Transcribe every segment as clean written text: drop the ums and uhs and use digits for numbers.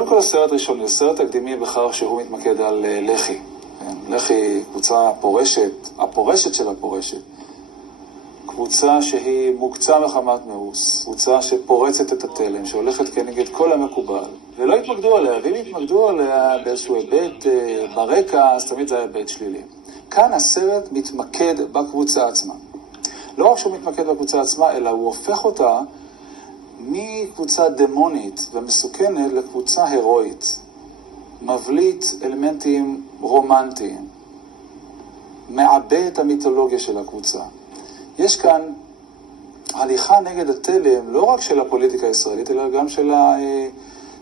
קודם כל הסרט ראשון, זה סרט תקדימי בכך שהוא מתמקד על לח"י. לח"י, קבוצה פורשת, הפורשת של הפורשת. קבוצה שהיא מוקצה מחמת מאוס, קבוצה שפורצת את התלם, שהולכת כנגד כל המקובל, ולא התמקדו עליה, ואם התמקדו עליה באיזשהו היבט ברקע, אז תמיד זה היה היבט שלילי. כאן הסרט מתמקד בקבוצה עצמה. לא רק שהוא מתמקד בקבוצה עצמה, אלא הוא הופך אותה מקבוצה דמונית ומסוכנת לקבוצה הירואית. מבליט אלמנטים רומנטיים, מעבה את המיתולוגיה של הקבוצה. יש כאן הליכה נגד התלם, לא רק של הפוליטיקה הישראלית, אלא גם של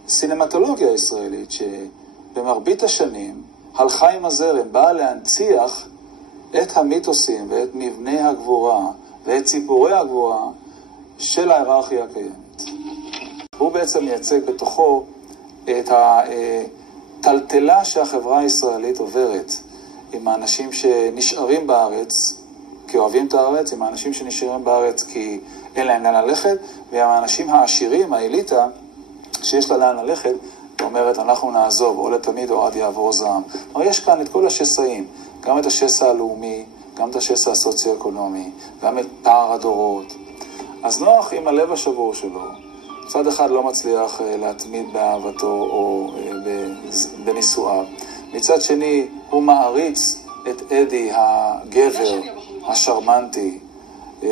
הסינמטולוגיה הישראלית, שבמרבית השנים הלכה עם הזרם, באה להנציח את המיתוסים ואת מבני הגבורה ואת סיפורי הגבורה של ההיררכיה הקיימת. הוא בעצם מייצג בתוכו את הטלטלה שהחברה הישראלית עוברת עם האנשים שנשארים בארץ כי אוהבים את הארץ, עם האנשים שנשארים בארץ כי אין להם לאן ללכת, ועם האנשים העשירים, האליטה, שיש לה לאן ללכת, ואומרת אנחנו נעזוב, או לתמיד או עד יעבור זעם. אבל יש כאן את כל השסעים, גם את השסע הלאומי, גם את השסע הסוציו-אקונומי, גם את פער הדורות. אז נוח עם הלב השבור שלו, צד אחד לא מצליח להתמיד באהבתו או בנישואיו. מצד שני, הוא מעריץ את אדי הגבר, השרמנטי,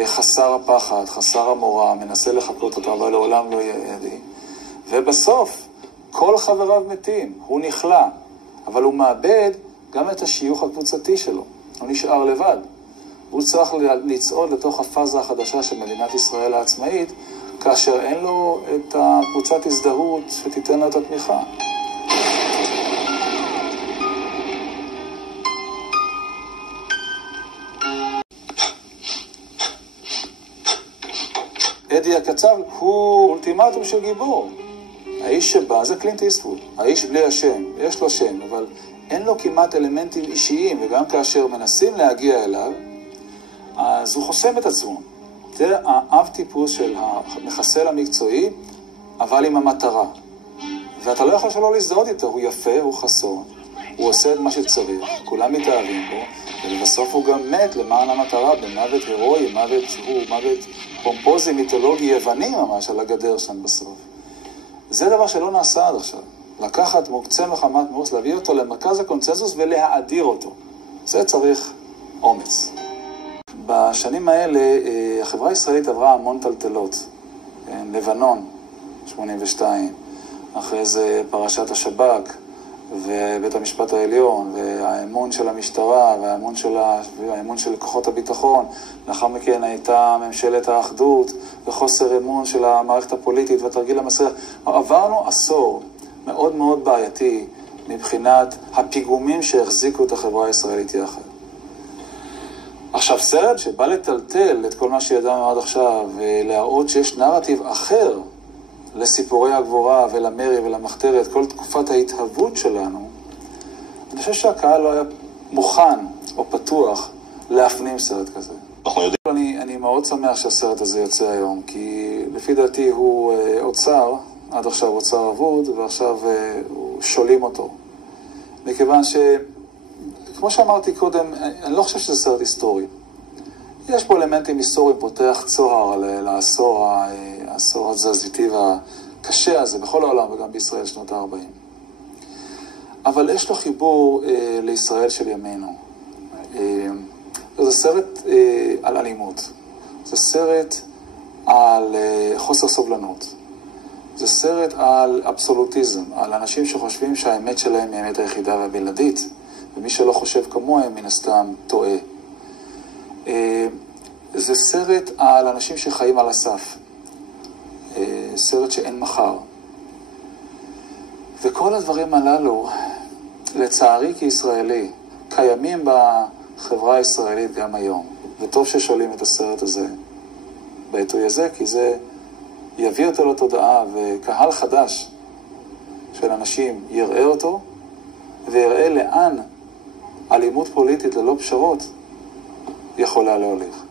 חסר הפחד, חסר המורא, מנסה לחקות אותו, אבל לעולם לא יהיה אדי. ובסוף, כל חבריו מתים, הוא נכלה, אבל הוא מאבד גם את השיוך הקבוצתי שלו. הוא נשאר לבד. הוא צריך לצעוד לתוך הפאזה החדשה של מדינת ישראל העצמאית, כאשר אין לו את הקבוצת הזדהות שתיתן לו את התמיכה. אדי הקצב הוא אולטימטום של גיבור. האיש שבא זה קלינט איסטווד. האיש בלי השם, יש לו שם, אבל אין לו כמעט אלמנטים אישיים, וגם כאשר מנסים להגיע אליו, אז הוא חוסם את עצמו. זה האב טיפוס של המחסל המקצועי, אבל עם המטרה. ואתה לא יכול שלא להזדהות איתו, הוא יפה, הוא חסון, הוא עושה את מה שצריך, כולם מתאהבים בו, ובסוף הוא גם מת למען המטרה במוות הירואי, מוות שהוא מוות פומפוזי, מיתולוגי, יווני ממש על הגדר שם בסוף. זה דבר שלא נעשה עד עכשיו. לקחת מוקצה מחמת מאוס, להביא אותו למרכז הקונצנזוס ולהאדיר אותו. זה צריך אומץ. בשנים האלה החברה הישראלית עברה המון טלטלות. לבנון, 82, אחרי זה פרשת השב"כ ובית המשפט העליון, והאמון של המשטרה והאמון של כוחות הביטחון. לאחר מכן הייתה ממשלת האחדות וחוסר אמון של המערכת הפוליטית והתרגיל המסריח. עברנו עשור מאוד מאוד בעייתי מבחינת הפיגומים שהחזיקו את החברה הישראלית יחד. עכשיו, סרט שבא לטלטל את כל מה שידענו עד עכשיו ולהראות שיש נרטיב אחר לסיפורי הגבורה ולמרי ולמחתרת, כל תקופת ההתהוות שלנו, אני חושב שהקהל לא היה מוכן או פתוח להפנים סרט כזה. אני מאוד שמח שהסרט הזה יוצא היום, כי לפי דעתי הוא אוצר, עד עכשיו אוצר אבוד, ועכשיו שולים אותו. מכיוון כמו שאמרתי קודם, אני לא חושב שזה סרט היסטורי. יש פה אלמנטים היסטוריים, פותח צוהר העשור התזזיתי והקשה הזה בכל העולם וגם בישראל שנות ה-40. אבל יש לו חיבור לישראל של ימינו. זה סרט על אלימות. זה סרט על חוסר סובלנות. זה סרט על אבסולוטיזם, על אנשים שחושבים שהאמת שלהם היא האמת היחידה והבלעדית, ומי שלא חושב כמוהם מן הסתם טועה. זה סרט על אנשים שחיים על הסף. סרט שאין מחר. וכל הדברים הללו, לצערי כישראלי, קיימים בחברה הישראלית גם היום. וטוב ששואלים את הסרט הזה בעיתוי הזה, כי זה יביא אותו לתודעה, וקהל חדש של אנשים יראה אותו, ויראה לאן אלימות פוליטית ללא פשרות יכולה להוליך.